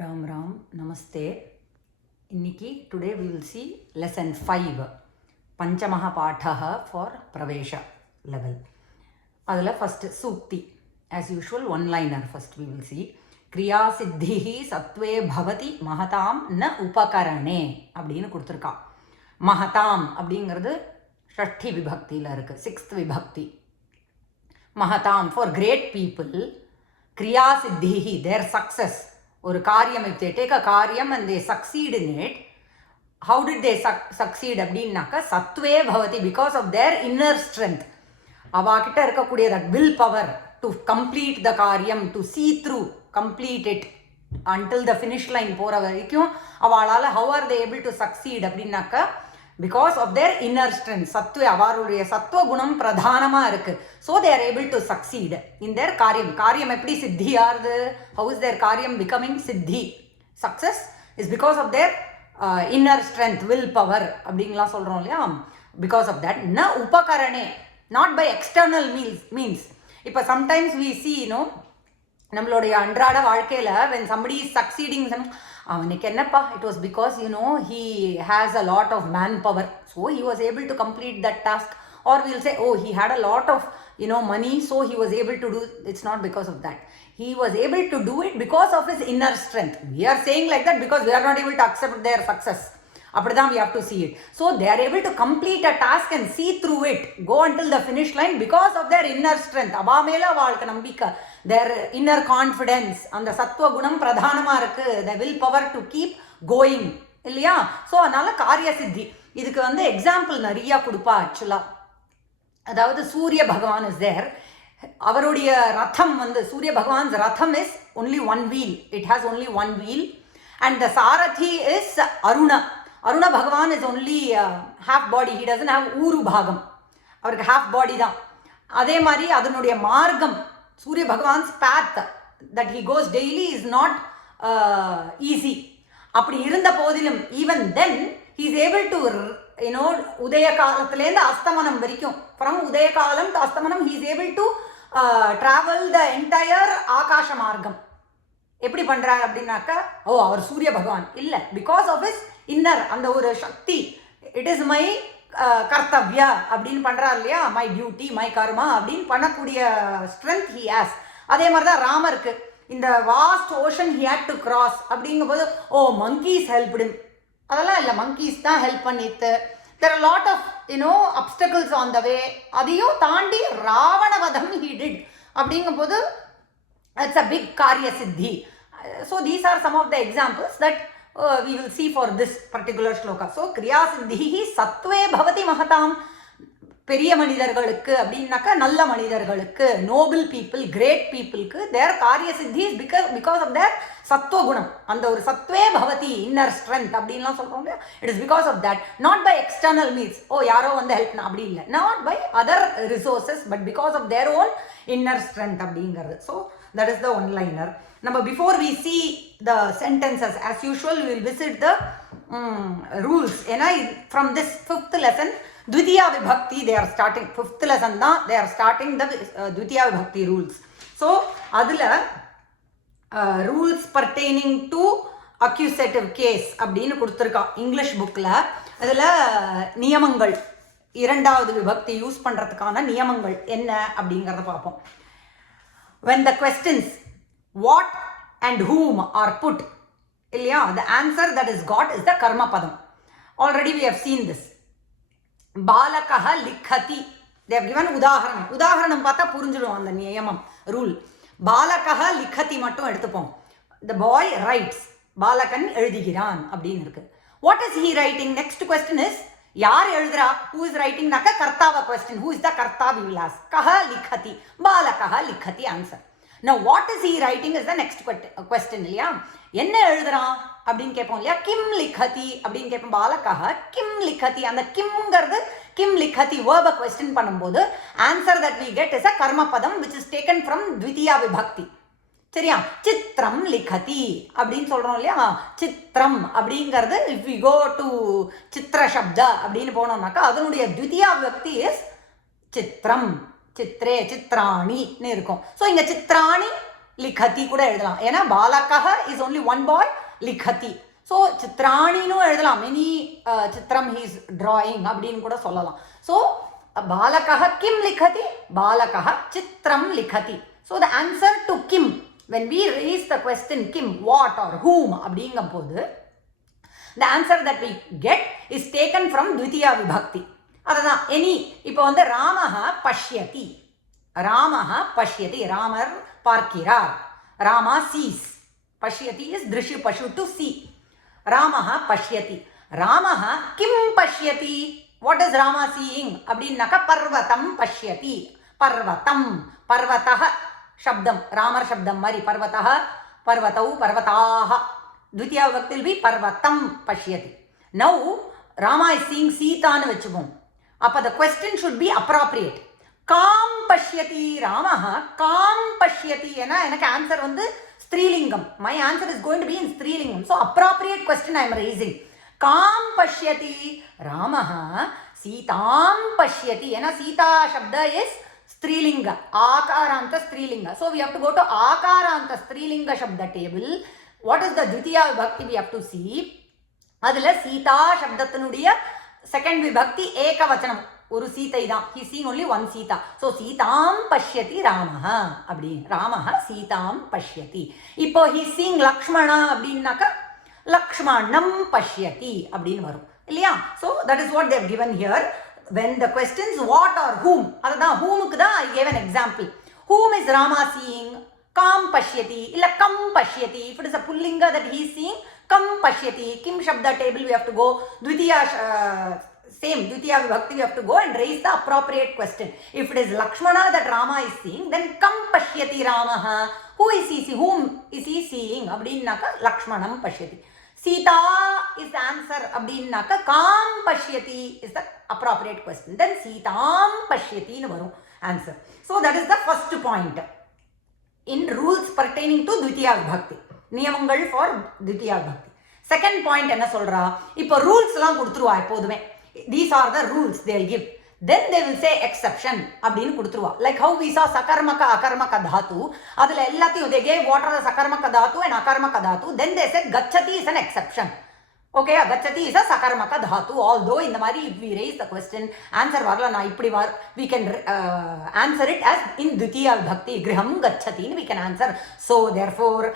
Ram Ram, Namaste. Today we will see lesson 5, Panchamaha Pathaha for Pravesha level. Adala first Sukti. As usual, one-liner first we will see. Kriya Siddhihi Sattve Bhavati Mahatam Na Upakarane. Abdina Kurturka. Mahatam Abdingardu Shashti Vibhakti Larka, 6th Vibhakti. Mahatam for great people. Kriya Siddhihi, their success. Or karyam, if they take a karyam and they succeed in it, how did they succeed? Abdinnaka sattve bhavati, because of their inner strength. Avakitta irukkakudiya that willpower to complete the karyam, to see through, complete it until the finish line pora varaikum avalala. How are they able to succeed? Abdinnaka because of their inner strength. Sattva avaruடைய சத்துவ குணம் பிரதானமா இருக்கு. So they are able to succeed in their காரியம். காரியம் எப்படி சித்தி ஆறுது? How is their காரியம் becoming சித்தி? Success is because of their inner strength, willpower அப்படிங்கலாம் சொல்றோம் இல்லையா? Because of that. ந உபகரணே, not by external means. இப்போ sometimes we see, நம்மளுடைய அன்றாட வாழ்க்கையில் when somebody is succeeding, அவனுக்கு என்னப்பா, it was because he has a lot of manpower, so he was able to complete that task. Or we'll say, oh, he had a lot of money, so he was able to do. It's not because of that. He was able to do it because of his inner strength. We are saying like that because we are not able to accept their success. Apadidan we have to see it. So they are able to complete a task and see through it, go until the finish line because of their inner strength. Abamela valka nambika, their inner confidence, and the sattva gunam pradhanama irukku, the willpower to keep going illaya. So anala karya siddhi. Idukku வந்து example நிறைய கொடுப்பா ஆக்சுவலா. அதாவது சூரிய பகவான் is there. அவருடைய ரதம் வந்து சூரிய பகவான்'s ரதம் is only one wheel. It has only one wheel. And the Sarathi is Aruna. Aruna Bhagavan is only half body. He doesn't have Uru Bhagam. அவருக்கு half body தான். அதே மாதிரி அதனுடைய மார்க்கம், சூரிய பகவான்'s path that he goes daily is not easy. அப்படி இருந்த போதிலும் even then he is able to உதய காலத்திலேருந்து அஸ்தமனம் வரைக்கும், from உதய காலம் to அஸ்தமனம் he is able to travel the entire Akash மார்க்கம். எப்படி பண்றாரு அப்படின்னாக்கா, அவர் சூரிய பகவான் இல்ல, பிகாஸ் ஆஃப் ஹிஸ் இன்னர் அந்த ஒரு சக்தி. இட் இஸ் மை கர்த்தவ்யா அப்படின்னு பண்றாரு இல்லையா, மை டியூட்டி, மை கர்மா அப்படின்னு பண்ணக்கூடிய ஸ்ட்ரென்த் ஹி ஹேஸ். அதே மாதிரி தான் ராமருக்கு இந்த vast ocean he had to cross அப்படிங்கும்போது monkeys helped him. அதெல்லாம் இல்லை, monkeys தான் ஹெல்ப் பண்ணிட்டு. there are a lot of obstacles on the way. அதையும் தாண்டி ராவணவதம் he did அப்படிங்கும்போது it's a big karya siddhi. So these are some of the examples that we will see for this particular shloka. So kriya siddhihi sattve bhavati mahatam. பெரிய மனிதர்களுக்கு அப்படின்னாக்கா நல்ல மனிதர்களுக்கு, Nobel people, great பீப்புளுக்கு தேர் காரிய சித்தி is because of தேர் சத்துவ குணம். அந்த ஒரு சத்வே பவதி இன்னர் ஸ்ட்ரென்த் அப்படின்லாம் சொல்கிறோம். It is because of that, not by external means. யாரோ வந்து ஹெல்ப் அப்படி இல்லை, not by other resources, but because of their own inner strength அப்படிங்கிறது. So that is the one liner. நம்ம before we see the sentences as usual will visit the rules. ஏன்னா from this 5th lesson Dvitiya Vibhakti, they are starting 5th lesson da, they are starting the Dvitiya Vibhakti rules. So adula rules pertaining to accusative case அப்படினு கொடுத்திருக்கா English புக்ல. அதுல நியமங்கள், இரண்டாவது விபக்தி use பண்றதுக்கான நியமங்கள் என்ன அப்படிங்கறத பார்ப்போம். When the questions what and whom are put, இல்லையா, the answer that is got is the karma padam. Already we have seen this. பாலகஹ லிக்கதி, they have given உதாரணம் பார்த்தா புரிஞ்சிடும் அந்த நியமம் ரூல். பாலகஹ லிக்கதி மட்டும் எடுத்துப்போம். the boy writes, பாலகன் எழுதுகிறான் அப்படின்னு இருக்கு. what is he writing? next question is யார் எழுதுறா, who is writing நாக்க கர்த்தாவ question, who is the karta we will ask. கஹ லிக்கதி, பாலகஹ லிக்கதி answer. now what is he writing is the next question இல்லையா. என்ன எழுதுறான் அப்படின்னு கேட்போம் இல்லையா. கிம் லிக்கதி அப்படின்னு கேட்போம். பாலகஹ கிம் லிக்கதி, அந்த கிம்ங்கிறது கிம் லிக்கதி வேர்பை கொஸ்டின் பண்ணும்போது answer that we get is a கர்ம பதம் which is taken from த்விதியா விபக்தி. சரியா. சித்திரம் லிக்கதி அப்படின்னு சொல்றோம் இல்லையா. சித்திரம் அப்படிங்கிறது if we go to சித்திர சப்த அப்படின்னு போனோம்னாக்கா அதனுடைய த்விதியா விபக்தி இஸ் சித்திரம், சித்ரே, சித்ராணின்னு இருக்கும். ஸோ இங்கே சித்ராணி likhati kuda எழுதலாம் ஏனா balakah is only one boy likhati so chitrani nu எழுதலாம் many chitram he is drawing அப்படினு கூட சொல்லலாம் so balakah kim likhati balakah chitram likhati so the answer to kim when we raise the question kim what or whom அப்படிங்கும்போது the answer that we get is taken from dvitiya vibhakti adha any ipo வந்து ராமஹ பஷ்யதி ராமஹ பஷ்யதி ராமர் பார்க்கிறார் Rama sees பஷ்யதி is drishyu pashu to see ராமஹ பஷ்யதி ராமஹ kim பஷ்யதி what is rama seeing அப்படினாக்க பர்வதம் பஷ்யதி பர்வதம் பர்வதः சப்தம் ராமர் சப்தம் மாதிரி பர்வதः பர்வதௌ பர்வதாः द्वितीया विभक्ति will be parvatam pashyati now rama is seeing sita nu vechukom appo the question should be appropriate kam pashyati ramah kam pashyati ena enak answer vandu strilingam my answer is going to be in strilingam so appropriate question I am raising kam pashyati ramah sitam pashyati ena sita shabda is strilinga akaranta strilinga so we have to go to akaranta strilinga shabda table what is the dvitiya vibhakti we have to see adula sita shabdathanudiya second vibhakti ekavachanam oru seetai da he is seeing only one sita so sitam pashyati ramah appdi ramah sitam pashyati ipo he is seeing lakshmana அப்படினாக்க lakshmanam pashyati அப்படினு வரும் இல்லையா so that is what they have given here when the questions what or whom adha whom ku da I gave an example whom is rama seeing kam pashyati illa kam pashyati if it is a pullinga that he is seeing kam pashyati kim shabda table we have to go dvitiya same dvitiya vibhakti we have to go and raise the appropriate question if it is lakshmana that rama is seeing then kam pashyati ramah who is he seeing whom is he seeing அப்படினாக்க lakshmanam pashyati sita is the answer அப்படினாக்க kam pashyati is the appropriate question then sitam pashyati nu varum answer so that is the first point in rules pertaining to dvitiya vibhakti niyamangal for dvitiya vibhakti second point enna solra ipo rules la kuduthruva eppodume these are the rules they will give then they will say exception அப்படினு கொடுத்துருவா like how we saw sakarmaka akarmaka dhatu adula ellathiyum they gave what are the sakarmaka dhatu and akarmaka dhatu then they said gacchati is an exception okay gacchati is a sakarmaka dhatu although in the mari if we raise the question answer varala na ipdi var we can answer it as in dvitiya vibhakti griham gacchati we can answer so therefore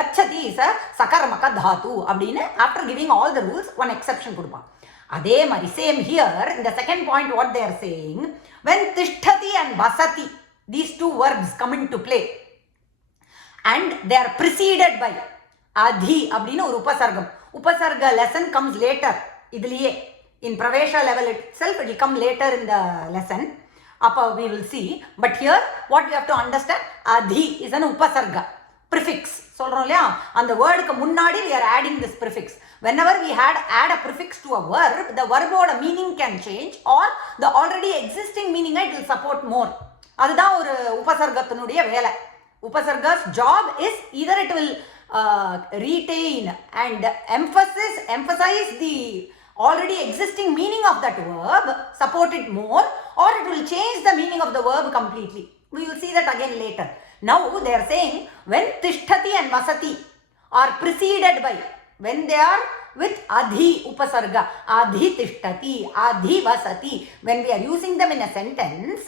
gacchati is a sakarmaka dhatu அப்படினு after giving all the rules one exception கொடுப்பா அதே மாதிரி same here in the second point what they are saying when tishtati and vasati these two verbs come into play and they are preceded by adhi அப்படினு ஒரு உபசர்க்கம் upasarga lesson comes later idliye in pravesha level itself it will come later in the lesson appa we will see but here what we have to understand adhi is an upasarga prefix solrom illaya and the word ku munnadi we are adding this prefix whenever we add a prefix to a verb the verb oda meaning can change or the already existing meaning it will support more adha oru upasargathanudiya vela upasarga's job is either it will retain and emphasize the already existing meaning of that verb, support it more, or it will change the meaning of the verb completely. We will see that again later. Now they are saying when tishtati and vasati are preceded by, when they are with adhi upasarga, adhi tishtati, adhi vasati, when we are using them in a sentence,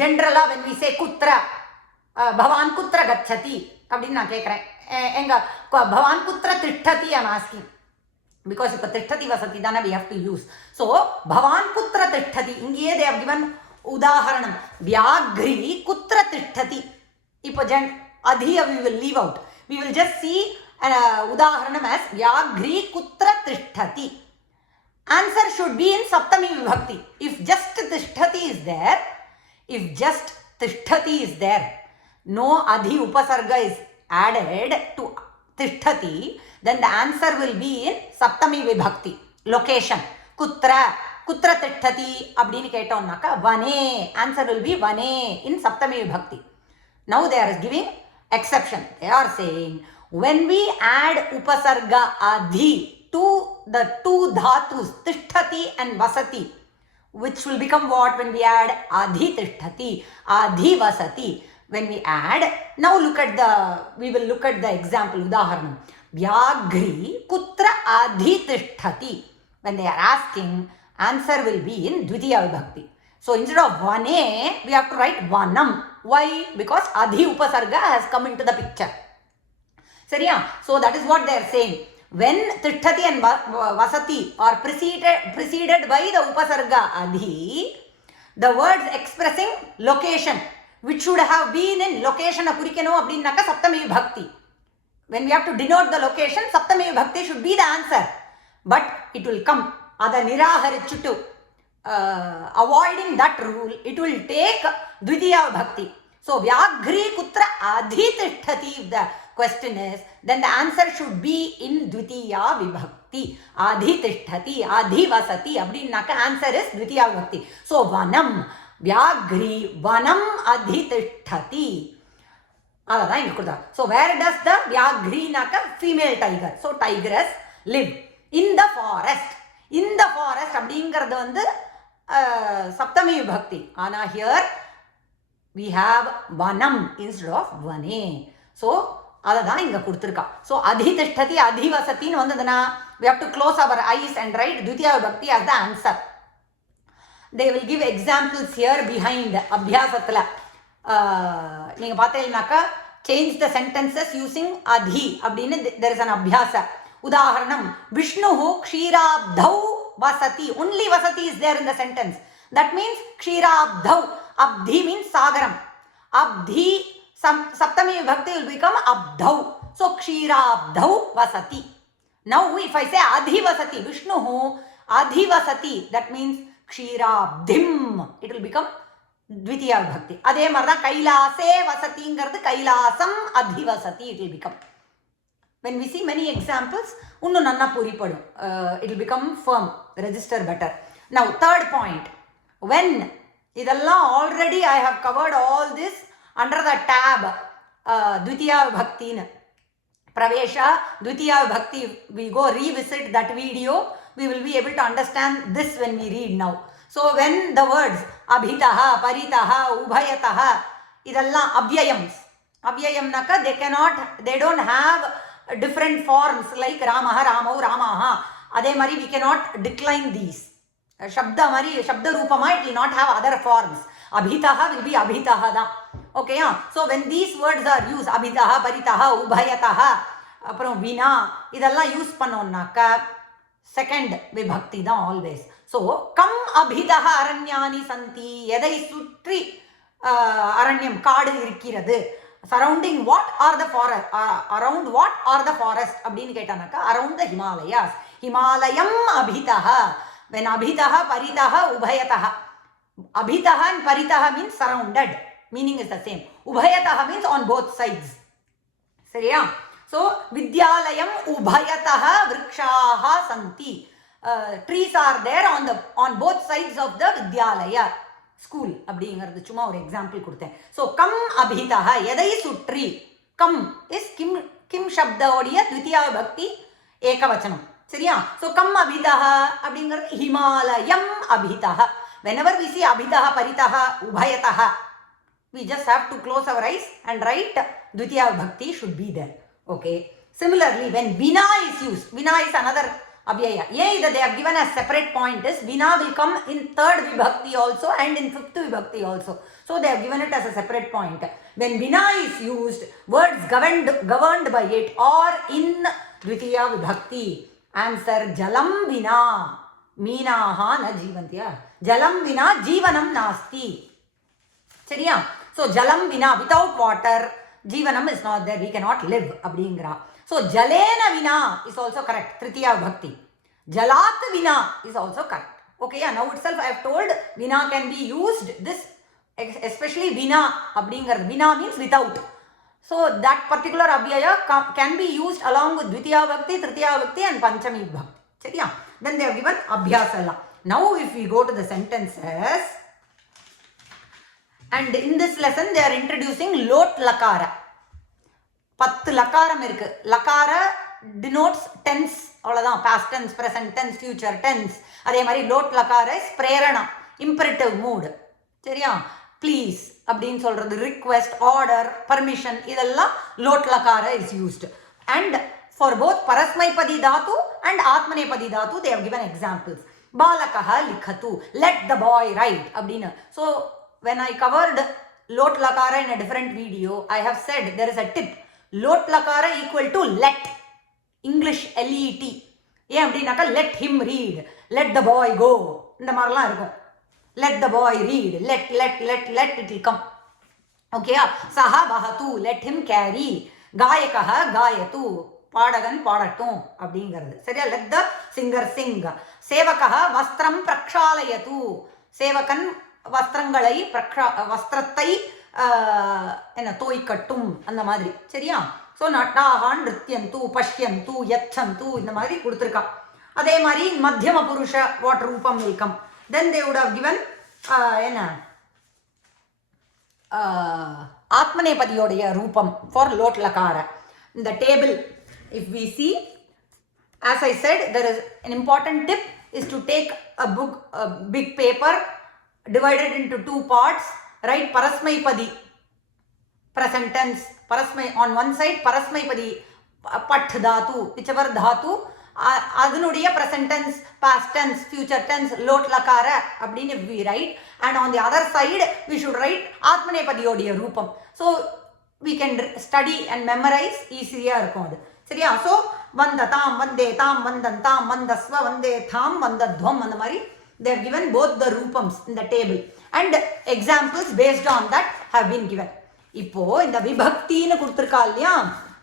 generally when we say kutra, bhavan kutra gacchati, அப்படினு நான் கேட்குறேன் எங்க பவான் குத்திர திஷ்டதி ஐ அம் asking because இப்போ திஷ்டதி வசதி தானே we have to use so பவான் குத்திர திஷ்டதி இங்கேயே they have given உதாரணம் வியாக்ரி குத்திர திஷ்டதி இப்போ adhiya we will leave out we will just see உதாரணம் as வியாக்ரி குத்திர திஷ்டதி answer should be in saptami vibhakti if just tishtati is there if just tishtati is there no adhi upasarga is added to tishtati then the answer will be in saptami vibhakti location kutra tishtati அப்படினு கேட்டோம்னாக்க vane answer will be vane in saptami vibhakti now they are giving exception they are saying when we add upasarga adhi to the two dhatus tishtati and vasati which will become what when we add adhi tishtati adhi vasati when we add, now we will look at the example, udaharanam. Vyagri kutra adhitisthati. When they are asking, answer will be in Dvitiya Vibhakti. So instead of vane, we have to write vanam. Why? Because adhi upasarga has come into the picture. Seriya? So that is what they are saying. When tisthati and vasati are preceded by the upasarga adhi, the words expressing location, which should have been in location kurikeno abdinnaka saptami vibhakti. When we have to denote the location, saptami vibhakti should be the answer. But it will come. Ada niraharichutu. Avoiding that rule, it will take Dvitiya Vibhakti. So, Vyagri kutra adhitisthati, if the question is, then the answer should be in Dvitiya Vibhakti. Adhitisthati, adhivasati, abdinnaka answer is Dvitiya Vibhakti. So, vanam, Vyagri, vanam adhitisthati. Adha inga kudra. So, where does the Vyagri naka female tiger? So, tigress live in the forest. In the forest, abdingiradhu vandu Saptami Vibhakti. Ana here we have vanam instead of vane. So, adha inga kuduthirka. So, adhitisthati, adhivasati vandadana, we have to close our eyes and write Dvitiya Vibhakti as the answer. They will give examples here behind Abhyasathla. Neenga paathelnaka, change the sentences using adhi. Abdinu there is an abhyasa. Udaharanam, Vishnuhu kshirabdhau vasati. Only vasati is there in the sentence. That means kshirabdhau. Abdhi means sagaram. Abdhi, saptami vibhakti will become abdhau. So kshirabdhau vasati. Now if I say adhivasati, Vishnuhu adhivasati, that means kshirabdhim. It will become Dvitiya Vibhakti. Adhe marda kailase vasati ingaradu kailasam adhivasati it will become. When we see many examples, unnu nanna puripadu. It will become firm, register better. Now, third point. When, idalla already I have covered all this under the tab Dvitiya Vibhakti. Pravesha, Dvitiya Vibhakti, we go revisit that video, we will be able to understand this when we read now. So, when the words abhitaha, paritaha, ubhayataha, idalla avyayams. Avyayam naka, they don't have different forms like Ramaha, Ramau, Ramaha. Adhe mari we cannot decline these. Shabda mari, Shabda Rupama, it will not have other forms. Abhitaha will be Abhitaha da. Okay, yeah. So when these words are used, Abhitaha, Paritaha, Ubhayataha, aprom Vina, idella use pannonnaka, second Vibhakti da always. So, kam Abhitaha Aranyani Santi, Yedai Sutri Aranyam, Kaadu Irikkirathu. Surrounding what are the forest? Around what are the forest? Abdin ketanaka, around the Himalayas. Himalayam abhitaha. When abhitaha, paritaha, ubhayataha. Abhitaha and paritaha means surrounded. Meaning is the same. Ubhayataha means on both sides. Seriya? So, Vidyalayam ubhayataha vrikshaha santi. Trees are there on both sides of the Vidyalaya. School அப்படிங்கிறது சும்மா ஒரு example கொடுத்தேன். So come Abitha எதை சுற்றி, come is கிம் சப்தோடைய த்விதியா விபக்தி ஏகவச்சனம். சரியா? So come Abitha அப்படிங்கிறது ஹிமாலயம் Abitha. whenever we see abhitah, paritah, ubhayatah, we just have to close our eyes and write Dvitiya Vibhakti should be there. Okay. Similarly, when Vina is used, Vina is another Abhyaya. Yeah, they have given a separate point is Vina will come in third Vibhakti also and in fifth Vibhakti also. So they have given it as a separate point. When Vina is used, words governed by it or in Dvitiya Vibhakti. Answer Jalam Vina. Meenaha na jivantiya. Jalam Vina Jivanam Nasti. Seriya? So Jalam Vina, without water, Jivanam is not there. We cannot live. Abdingra. So Jalena Vina is also correct. Tritiya Vibhakti. Jalat Vina is also correct. Okay, yeah, now itself I have told Vina can be used. This, especially Vina. Abdingra. Vina means without. So that particular Abhyaya can be used along with Dvitiya Vibhakti, Tritiya Vibhakti and Panchami Vibhakti. Seriya? Then they have given Abhyasala. Now if we go to the sentences, and in this lesson they are introducing Lot Lakara. 10 Lakaram irukku. Lakara denotes tense. Past tense, present tense, future tense. Adhe mari Lot Lakara is prerana, imperative mood. Seriya? Please, அப்படின்னு சொல்றது, request, order, permission, இதெல்லாம் லோட் லகார is used. And for both பரஸ்மைபதி தாத்து and ஆத்மநேபதி தாத்து they have given examples. பாலகஹ லிखतु, let the boy write அப்படின்னு. So when I covered lot lakara in a different video, I have said there is a tip. Lot lakara equal to let, English let. ஏன் அப்படின்னாக்கா let him read, let the boy go, இந்த மாதிரிலாம் இருக்கும். let the boy read, let it will come. Okay, saha bahatu, let him carry, gayakaha gayatu, பாடகன் பாடட்டும் அப்படிங்கிறது. சரியா? let the singer sing. சேவகஹ வஸ்திரம் பிரக்ஷாலயது, சேவகன் வஸ்திரங்களை வஸ்திரத்தை என்ன தோய்க்கட்டும், அந்த மாதிரி. சரியா? ஸோ நட்டாகா நிருத்யந்து பஷ்யந்து யச்சந்து இந்த மாதிரி கொடுத்துருக்கா. அதே மாதிரி மத்தியம புருஷ வாட் ரூபம் will come. Then they would have given என்ன ஆத்மநேபதியோடைய ரூபம் ஃபார் லோட் லகார. இந்த table if we see, as I said, there is an important tip is to take a book, a big paper, divide it into two parts, write parasmaipadi present tense, parasmai on one side, parasmaipadi pat dhatu, whichever dhatu, adnudiya present tense, past tense, future tense, lot lakara அப்படினு we write, and on the other side we should write ஆத்மநேபதியோடைய ரூபம். So we can study and memorize easier இருக்கும் அது. சரியா? So வந்ததாம், வந்தேதாம், வந்தந்தாம், வந்தஸ்வ, வந்தேதாம், வந்தத்வம், அந்த மாதிரி they have given both the rupams in the table and examples based on that have been given. இப்போ இந்த விபக்தின்னு கொடுத்துருக்கா இல்லையா,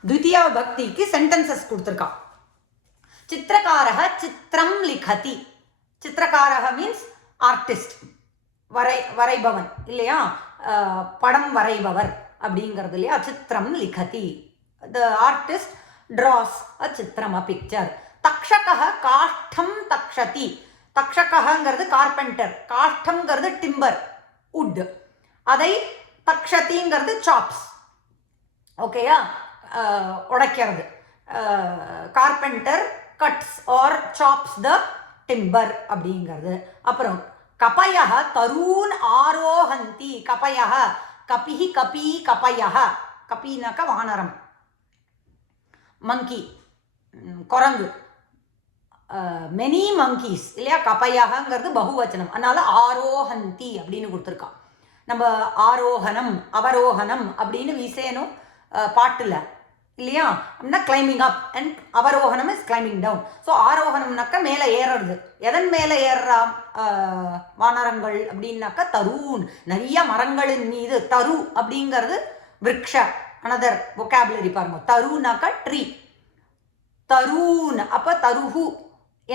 த்விதியா விபக்திக்கு சென்டென்சஸ் கொடுத்துருக்கா. சித்திரகாரக சித்திரம் லிखति. சித்திரகாரக மீன்ஸ் ஆர்டிஸ்ட், வரைபவன் இல்லையா, படம் வரைபவர் அப்படிங்கிறது இல்லையா. சித்திரம் லிखति, the artist draws a chitram, a picture. takshakaha kaashtham takshati. takshakahaங்கிறது கார்பெண்டர், காஷ்டம்ங்கிறது டிம்பர், wood. அதை தக்ஷதிங்கிறது சாப்ஸ். ஓகேயா? உடைக்கிறது. Carpenter cuts or chops the timber அப்படிங்கிறது. அப்புறம் கபயஹ தரூன் ஆரோஹந்தி. கபயஹ கபிஹி கபி கபயஹ, கபினாக்க வானரம், மங்கி குரங்கு, மெனி மங்கீஸ் இல்லையா. கபயஹங்கிறது பகுவச்சனம், அதனால ஆரோஹந்தி அப்படின்னு கொடுத்துருக்கா. நம்ம ஆரோகணம் அவரோகணம் அப்படின்னு வீசேனும் பாட்டில் இல்லையா. அப்படின்னா கிளைம்பிங் அப் அண்ட் அவரோகணம் இஸ் கிளைம்பிங் டவுன். ஸோ ஆரோகணம்னாக்கா மேலே ஏறுறது. எதன் மேலே ஏறுறா வானரங்கள் அப்படின்னாக்கா தரூன், நிறைய மரங்களின் மீது. தரு அப்படிங்கிறது விரக்ஷ, அனதர் vocabulary பாருங்க. தருனாக்கா ட்ரீ, தரூன். அப்போ தருஹு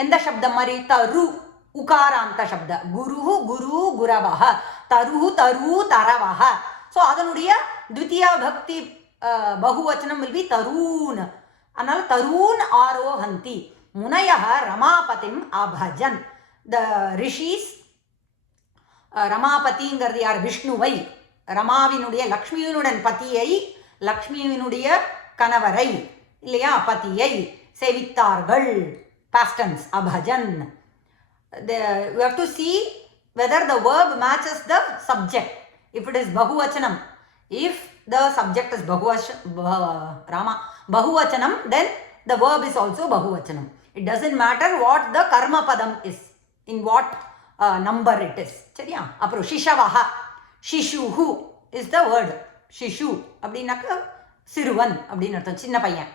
எந்த சப்தம் மாதிரி? தரு உகாராந்த சப்த. குருஹு குரு குரவஹ, தருஹு தரு தரவஹ. ஸோ அதனுடைய த்விதியா பக்தி பகுவச்சனம் will be தரூன். அதனால தரூன் ஆரோஹந்தி. முனையஹ ரமாபதிம் அபஜன். த ரிஷிஸ், ரமாபதிங்கிறது யார்? விஷ்ணுவை, ரமாவினுடைய லக்ஷ்மியினுடன் பதியை, லக்ஷ்மியினுடைய கணவரை இல்லையா, பதியை சேவித்தார்கள். past tense abhajan. We have to see whether the verb matches the subject. If it is bahuvachanam, if the subject is bahuvachanam, then the verb is also bahuvachanam. It doesn't matter what the karma padam is, in what number it is. சரியா? அப்புறம் shishavaha, shishuhu is the word. shishu அப்படின்னாக்க சிறுவன் அப்படின்னு அர்த்தம், சின்ன பையன்,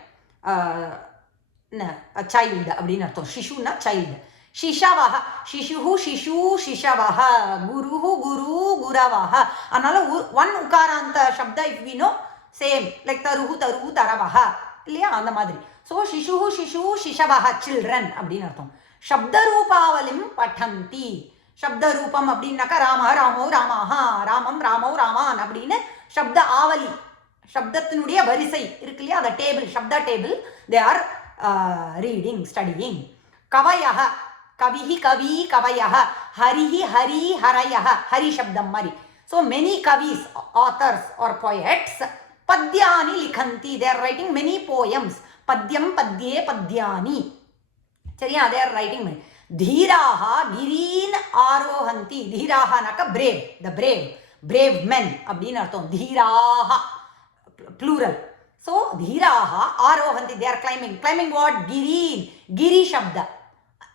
child அப்படின்னு அர்த்தம். சிஷுன்னா சைல்டு. ஷிஷவஹ, சிஷுஹு சிஷு ஷிஷவஹ, குருஹு குரு குரவஹ. அதனால ஒன் உகாராந்த சப்த if we know same, like தருஹு தரு தரவஹ இல்லையா, அந்த மாதிரி. ஸோ சிஷுஹு சிஷு ஷிஷவஹ சில்ட்ரன் அப்படின்னு அர்த்தம். சப்த ரூபாவலிம் பட்டந்தி. சப்த ரூபம் அப்படின்னாக்கா ராம ராமோ ராமாஹா, ராமம் ராமோ ராமான் அப்படின்னு சப்த ஆவலி, சப்தத்தினுடைய வரிசை இருக்கு இல்லையா, அந்த டேபிள், சப்த table, they are reading, studying. கவயஹ, கவிஹி கவி கவயஹ, ஹரிஹி ஹரி ஹரயஹ, ஹரி சப்தம் மாதிரி. ஸோ மெனி கவிஸ், ஆத்தர்ஸ் ஆர் போயட்ஸ், பத்யானி லிகந்தி, they are writing many poems. பத்யம் பத்யே பத்யானி. சரியா? They are writing many. தீராஹ கிரீன் ஆரோஹந்தி. தீராஹனாக்க brave, the brave. brave men அப்படின்னு அர்த்தம். தீராக plural. So dhiraha arohanti, they are climbing what? Giri shabda,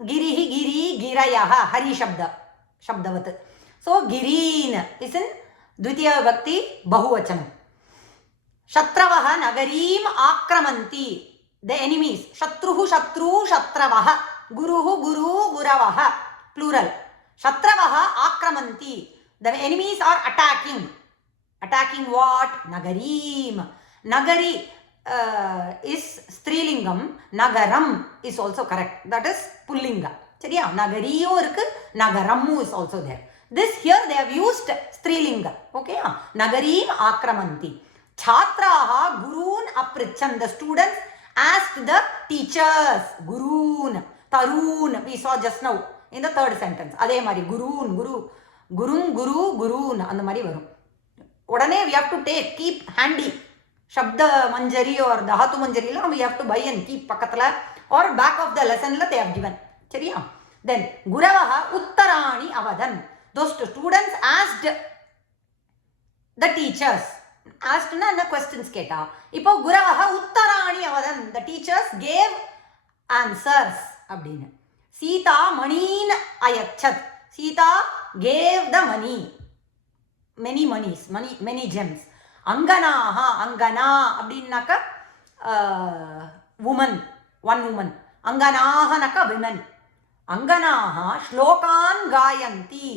girihi giri girayaha hari shabdavat. So girin is in dvitiya vibhakti bahuvachanam. Shatravaha nagarim akramanti, the enemies. Shatruhu shatravaha, guruhu guravaha, plural. Shatravaha akramanti, the enemies are attacking what? Nagarim. Nagari is Strilingam, Nagaram is also correct. That is Pullinga. சரியா? Nagariyo irukku, Nagarammu is also there. This here they have used Strilinga. Okay? Nagarim akramanti. Chhatraha gurun aprichan. The students asked the teachers. Gurun, Tarun, we saw just now in the third sentence. அதே மாதிரி gurun அந்த மாதிரி வரும். உடனே we have to keep handy. Shabda Manjari or Dhatu Manjari, we have to buy and keep pakatla or back of the lesson they have given. Chariya? Then Guravaha Uttarani Avadan. Those students asked the teachers. Asked na questions keta. Ipo Guravaha Uttarani Avadan. The teachers gave answers. Abdina. Sita Manin Ayachat. Sita gave the money. Many monies. Many gems. Anganaha, Angana, அப்படின்னாக்க woman, one woman. Anganaha naka women. Anganaha shlokan gayanti.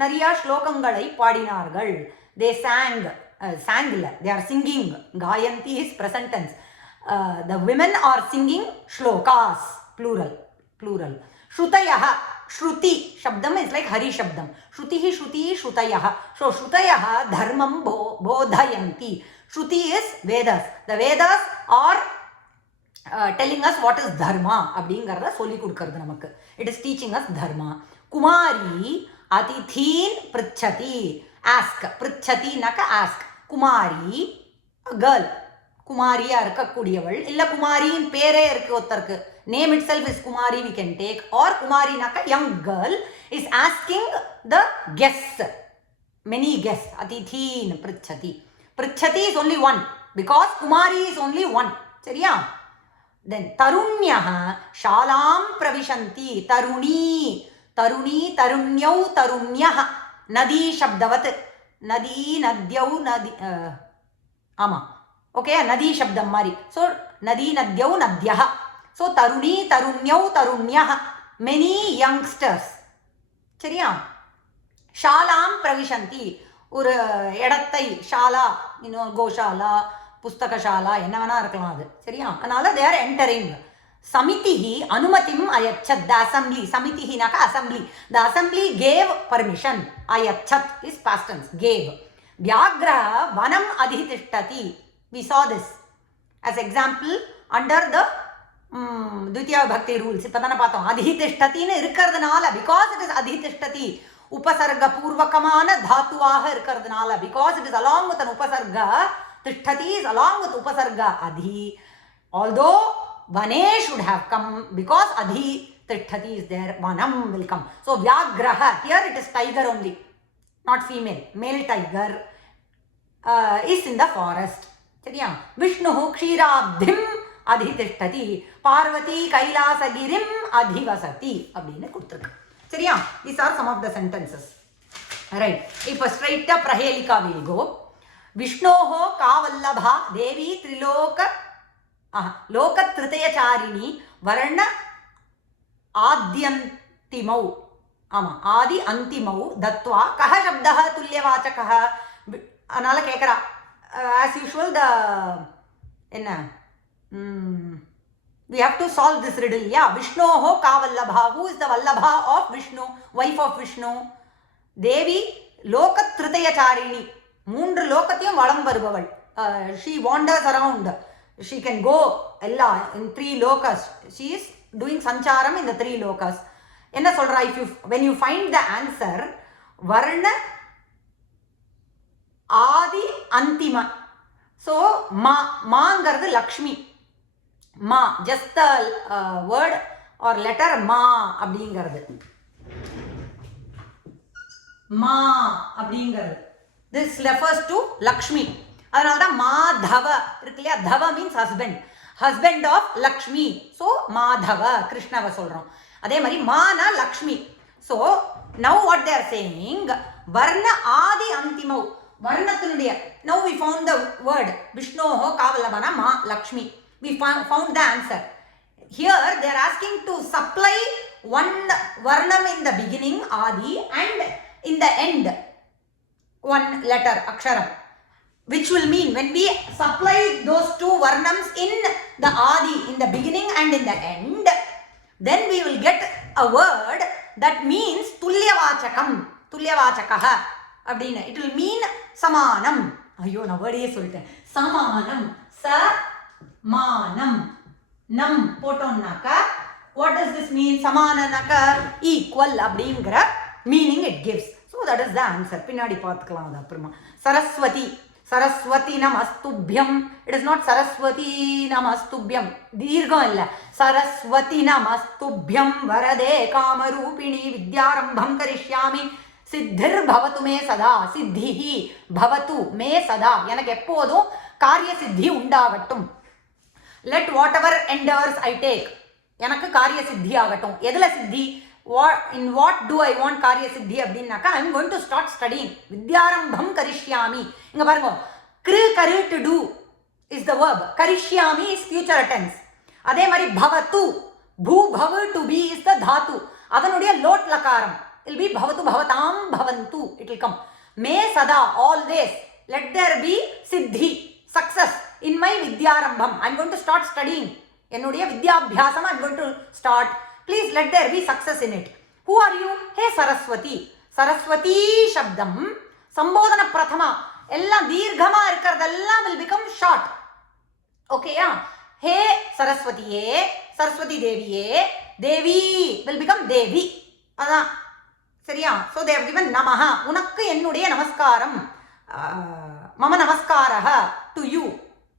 நிறைய ஸ்லோகங்களை பாடினார்கள். They sang, they are singing. Gayanti is present tense. The women are singing shlokas, plural. Shrutayaha, Shruti, Shabdam is like Hari Shabdam. Shrutihi, Shrutayaha. So Shrutayaha dharmam bodhayanti. Shruti is Vedas. The Vedas are telling us what is dharma. அப்படிங்கிறத சொல்லி கொடுக்கிறது நமக்கு. It is teaching us dharma. Kumari atithin prichati. Ask. Prichati naka ask. Kumari, a girl. குமாரியா இருக்கக்கூடியவள் இல்ல குமாரியின் பேரே இருக்கு ஒருத்தருக்கு. Name itself is Kumari, we can take. Or Kumari naka young girl is asking the guests. Many guests. Atithin prichati. Prichati is only one because Kumari is only one. சரியா? Then Tarunyaha Shalam Pravishanti. Tarunyau Tarunyaha. Nadi Shabdavat. Nadyau Nadi. Ama. Okay, Nadi Shabdam Mari. So Nadi Nadyau Nadyaha. So Tarunyau Tarunyaha. Many youngsters. சரியா? ஷாலாம் பிரவிசந்தி. ஒரு இடத்தை ஷாலா, கோஷாலா, புஸ்தகசாலா, என்ன வேணா இருக்கலாம் அது. சரியா? அதனால they are entering. Samitihi anumatim ayachat. The assembly. Samitihi naka assembly. The assembly gave permission. Ayachat is past tense. Gave. Vyagraha vanam adhitishtati. We saw this as example under the Dvitiya Bhakti rules. இப்போ தானே பார்த்தோம். அதிதிஷ்டத்தின்னு இருக்கிறதுனால, because it is அதிதிஷ்டதி, உபசர்க பூர்வகமான தாத்துவாக இருக்கிறதுனால, because it is along with an உபசர்ga, tishtati is along with உபசர்ga adhi. Although vane should have come, because adhi tishtati is there, vanam will come. So vyagraha, here it is tiger only, not female. Male tiger is in the forest. சரியா? விஷ்ணுஹு க்ஷீராப்திம் அதிதிஷ்டதி, பார்வதி கைலாசகிரிம் அதிவசதி அப்படின்னு கொடுத்துருக்கு. சரியா? These are some of the sentences. Right. இப்போ ஸ்ட்ரைட்டா Prahelika will go. விஷ்ணோஹோ காவல்லபா தேவி லோகத்ருதயசாரிணி வர்ண ஆத்யந்திமௌ. ஆமா, ஆதி அந்திமௌ தத்வா கஹ சப்தஹ துல்யவாச்சகஹ. அதனால கேட்குறா. As usual, we have to solve this riddle. Yeah, Vishnoho ka Vallabha. Who is the Vallabha of Vishnu? Wife of Vishnu. Devi Lokathritayacharini. மூன்று லோகத்தையும் வலம் வருபவள். She wanders around. She can go in 3 lokas. She is doing sancharam in the 3 lokas. என்ன சொல்றா? When you find the answer, Varna ஆதி அந்திம. So மாங்கிறது லக்ஷ்மி. மா, just the word or letter மா அப்படிங்கிறது. மா அப்படிங்கிறது This refers to Lakshmi. அதனால தான் மாதவ இருக்கு இல்லையா, தவ means husband of Lakshmi. So Madhava கிருஷ்ணவை சொல்கிறோம். அதே மாதிரி மானா Lakshmi. So now what they are saying, வர்ண ஆதி அந்திமௌ, வர்ணத்தினுடைய, now we found the word விஷ்ணோஹோ காவலவன மா Lakshmi. We found the answer. Here they are asking to supply one varnam in the beginning, adi, and in the end one letter, aksharam, which will mean when we supply those two varnams in the adi, in the beginning and in the end, then we will get a word that means tulyavachakam, tulyavachakaha அப்படினு. It will mean samanam. ஐயோ நான் வேர்டே சொல்லிட்டேன். சமானம், சமானம், நம் போட்டோம்னாக்கா what does this mean? சமானனாக்கா equal அப்படிங்கிற meaning it gives. So that is the answer. பின்னாடி பார்த்துக்கலாம் அது அப்புறமா. Saraswati, Saraswati நமஸ்துப்யம். It is not Saraswati நமஸ்துப்யம், தீர்க்கம் இல்லை. சரஸ்வதி நமஸ்துப்யம் வரதே காமரூபிணி வித்யாரம்பம் கரிஷ்யாமி சித்திர் பவத்து மே சதா. சித்திஹி பவத்து மே சதா, எனக்கு எப்போதும் காரிய சித்தி உண்டாகட்டும். let whatever endeavors I take, எனக்கு காரிய சித்தி ஆகட்டும். எதில் சித்தி, in what do I want காரிய சித்தி அப்படின்னாக்கா I am going to start studying. Vidyarambham கரிஷ்யாமி. இங்கே பாருங்க, கரு to do is the verb, கரிஷ்யாமி is future tense. அதே மாதிரி பவத்து, பூ பவ to be is the தாத்து, அதனுடைய லோட் லகாரம் will be பவத்து பவதாம் பவந்து, it will come. மே சதா, always, let there be சித்தி, success in my vidyarambham. I am going to start studying. என்னுடைய வித்யாபியாசம் I am going to start. Please let there be success in it. Who are you? Hey Saraswati. Saraswati சப்தம் சம்போதன பிரதமா, எல்லாம் தீர்க்கமா இருக்கிறதெல்லாம் will become short. ஓகேயா? ஹே சரஸ்வதியே, சரஸ்வதி தேவியே, தேவி will become தேவி. அதான் சரியா? So they have given நமஹ, உனக்கு என்னுடைய நமஸ்காரம். மம நமஸ்காரஹ to you.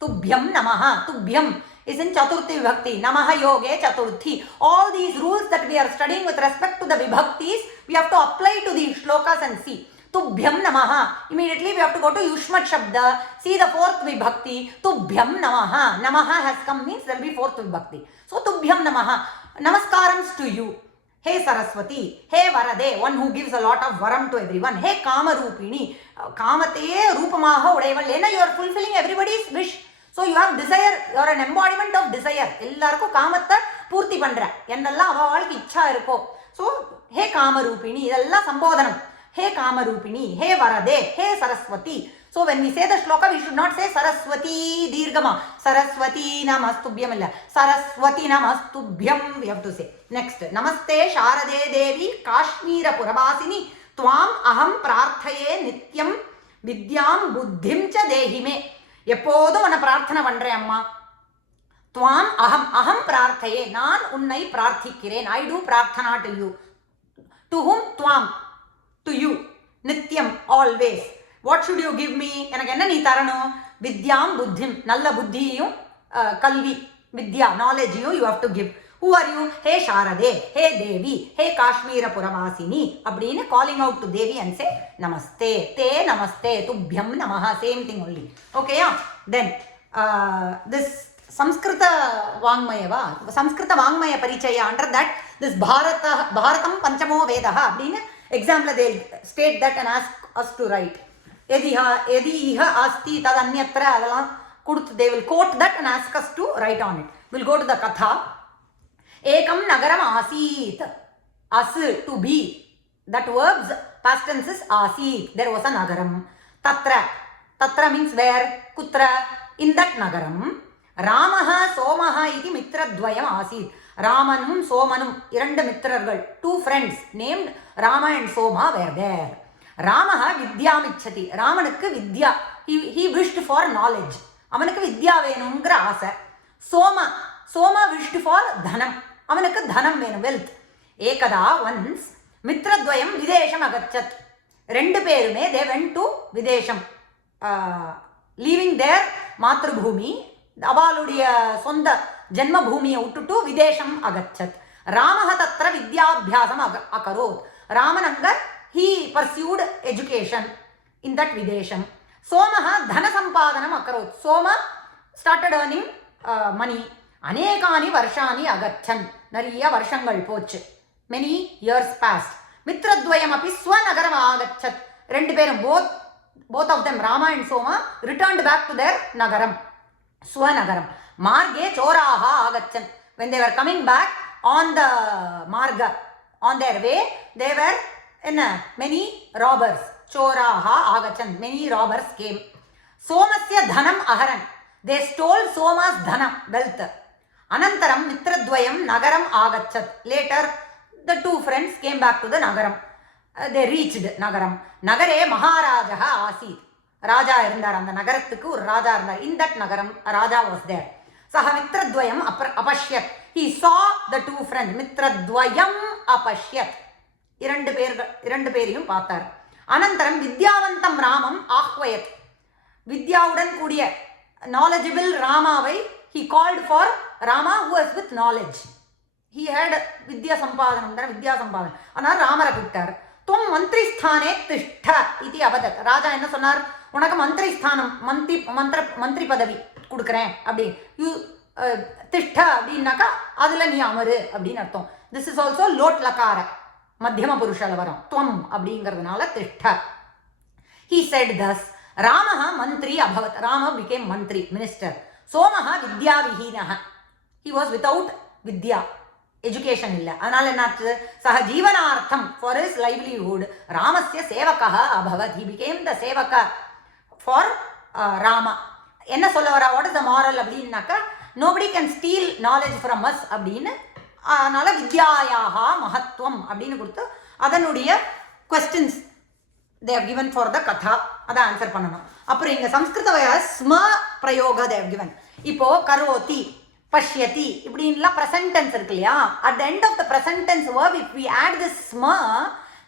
Tubhyam namaha. Tubhyam is in Chaturthi Vibhakti. Namaha yoge Chaturthi. All these rules that we are studying with respect to the Vibhaktis, we have to apply to these shlokas and see. Tubhyam namaha. Immediately we have to go to Yushmat Shabda. See the fourth Vibhakti. Tubhyam namaha. Namaha has come means there will be fourth Vibhakti. So Tubhyam namaha. Namaskarams to you. Hey Saraswati, hey Varade, one who gives a lot of varam to everyone. Hey Kamarupini, Kamate Rupamaha Udaival. You are fulfilling everybody's wish. So you have desire, you are an embodiment of desire. Ellarku Kamatta Purti Pandra. Yendalla avalku ichcha irukko. So hey Kamarupini, idella sambodhanam. Hey Kamarupini, hey Varade, hey Saraswati. So when we say the shloka, we should not say Saraswati Dirgama. Saraswati Namastubhyam illa. Saraswati Namastubhyam we have to say. Next. Namaste Sharade Devi Kashmira Purabasini Tvam Aham Prarthaye Nityam Vidyam Buddhim Cha Dehime. எப்போதும் உன்னை பிரார்த்தனை பண்றேன் அம்மா. துவாம் அகம், அகம் பிரார்த்தையே, நான் உன்னை பிரார்த்திக்கிறேன். ஐ டூ பிரார்த்தனா டு யூ. To whom? துவாம், டு யூ. நித்யம், always. What should you give me? எனக்கு என்ன நீ தரணும்? வித்யாம் புத்திம், நல்ல புத்தியையும் கல்வி, வித்யா நாலேஜையும் you have to give. Who are you? Hey Sharade, hey Devi, hey Kashmira Puravasini. அப்படினு calling out to Devi and say Namaste. Te Namaste, Tubhyam Namaha. Same thing only. Okay, yeah? Then this Samskrita Vangmayava, Samskrita Vangmaya Parichaya, under that this Bharatam Panchamo Vedaha. அப்படினு example they state that and ask us to write. Yadi iha asti tad anyatra, அதெல்லாம் கொடுத்து they will quote that and ask us to write on it. We'll go to the Katha. Ekam nagaram asit. As, to be. That verb's past tense is asit. There was a nagaram. Tatra. Tatra means where? Kutra. In that nagaram. Ramaha Somaha iti mitra dvayam asit. Ramanum Somanum. Iranda mitrargal. Two friends named Rama and Soma were there. Ramaha vidyamichati. Ramanukku vidya. He wished for knowledge. Avanukku vidya venungra asa. Soma wished for dhanam. அவனுக்கு தனம் வேணும், wealth. ஏகதா once மித்ரத்வயம் விதேசம் அகச்சத். ரெண்டு பேருமே they went to விதேசம், leaving their Mathrubhumi, அவளுடைய சொந்த ஜென்மபூமியை விட்டுட்டு விதேசம் அகச்சத். ராமஹ தத்ர வித்யாபியாசம் அகரோத். ராமன் அங்க he pursued education. in that Videsham. Somaha Dhana Sampadhanam Akarot. Soma started earning money. Anekani Varshani Agachan. Nariya Varshangal Poch. Many years passed. Mitradvayam api Swanagaram Agachat. Rendu perum, both of them, Rama and Soma, returned back to their Nagaram. Swanagaram. Marge Choraha Agachan. When they were coming back on the Marga, on their way, they were many robbers. Choraha Agachan. Many robbers came. Somasya Dhanam Aharan. They stole Soma's Dhanam, wealth. Anantaram Mitradvayam Nagaram Agachat. Later, the two friends came back to the Nagaram. They reached Nagaram. Nagare Maharajaha Asit. Raja irundar and the Nagarathuku Raja irundar. In that Nagaram, Raja was there. Saha Mitradvayam Apashyat. He saw the two friends. Mitradvayam Apashyat. Irandu periyum paathar. Anantaram Vidyavantam Ramam Ahvayat. Vidyaudan Kudiya. Knowledgeable Ramavai. He called for Rama who was with knowledge. He had Vidya Sampadhanam. Anar Ramara Kuttar. Tum Mantri Sthane Tishtha iti avadat. Raja enna sonnar? Unaka Mantri Sthanam, Mantri Padavi Kudukren. Abdi. You Tishtha Abdi Naka Adala ni Amaru Abdi Nartham. This is also Lot Lakara. Madhyama Purushalavaram. Tvam Abdi Ingaradhanala Tishtha. He said thus, Ramaha Mantri Abhavat. Rama became Mantri, minister. Somaha Vidya Vihinaha. He was without Vidya. Education illa. Anala ennachu? Saha Jeevanartham, for his livelihood, Ramasya Sevakaha Abhavat. He became the Sevaka for Rama. Enna sollavara? What is the moral abdinnaka? Nobody can steal knowledge from us abdinu. Anala Vidyayaha Mahatvam abdinu kuduthu. Adannudiya questions they have given for the Katha. Ada answer pananum. Appuram inga Samskritavaya Sma Prayoga they have given. Ipo Karoti. Pashyati. இப்படின்ல present tense இருக்கு இல்லையா? At the end of the present tense verb, if we add this sma,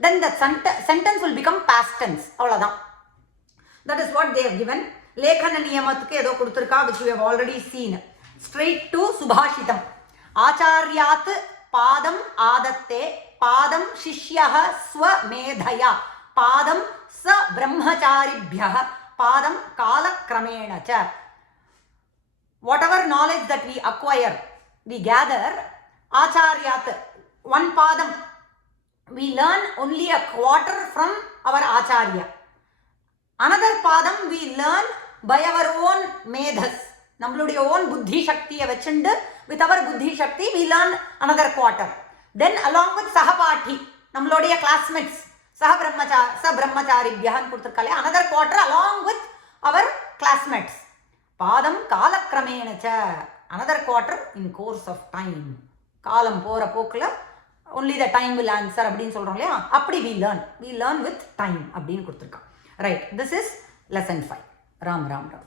then the sentence will become past tense. அவ்வளவுதான். That is what they have given. லேಖன நியமத்துக்கு ஏதோ கொடுத்திருக்கா, which we have already seen. Straight to Subhashitam. Acharyaat padam adatte padam shishyah swamedhaya padam sa brahmacharibhyah padam kalakramena cha. Whatever knowledge that we acquire, we gather, Acharyat, one padam, we learn only a quarter from our Acharya. Another padam we learn by our own medhas. Nammuடைய own buddhi shaktiya vechundu, with our buddhi shakti we learn another quarter. Then along with Sahapati, nammuடைய classmates, Brahmacharibhyah kuduthirukale, another quarter along with our classmates. Padam Kalakramena cha. Another quarter in course of time. Kalam pora pokla, only the time will answer abdin solrong இல்லையா? அப்படி we learn with time abdin கொடுத்திருக்கா. Right, this is lesson 5. Ram Ram Ram.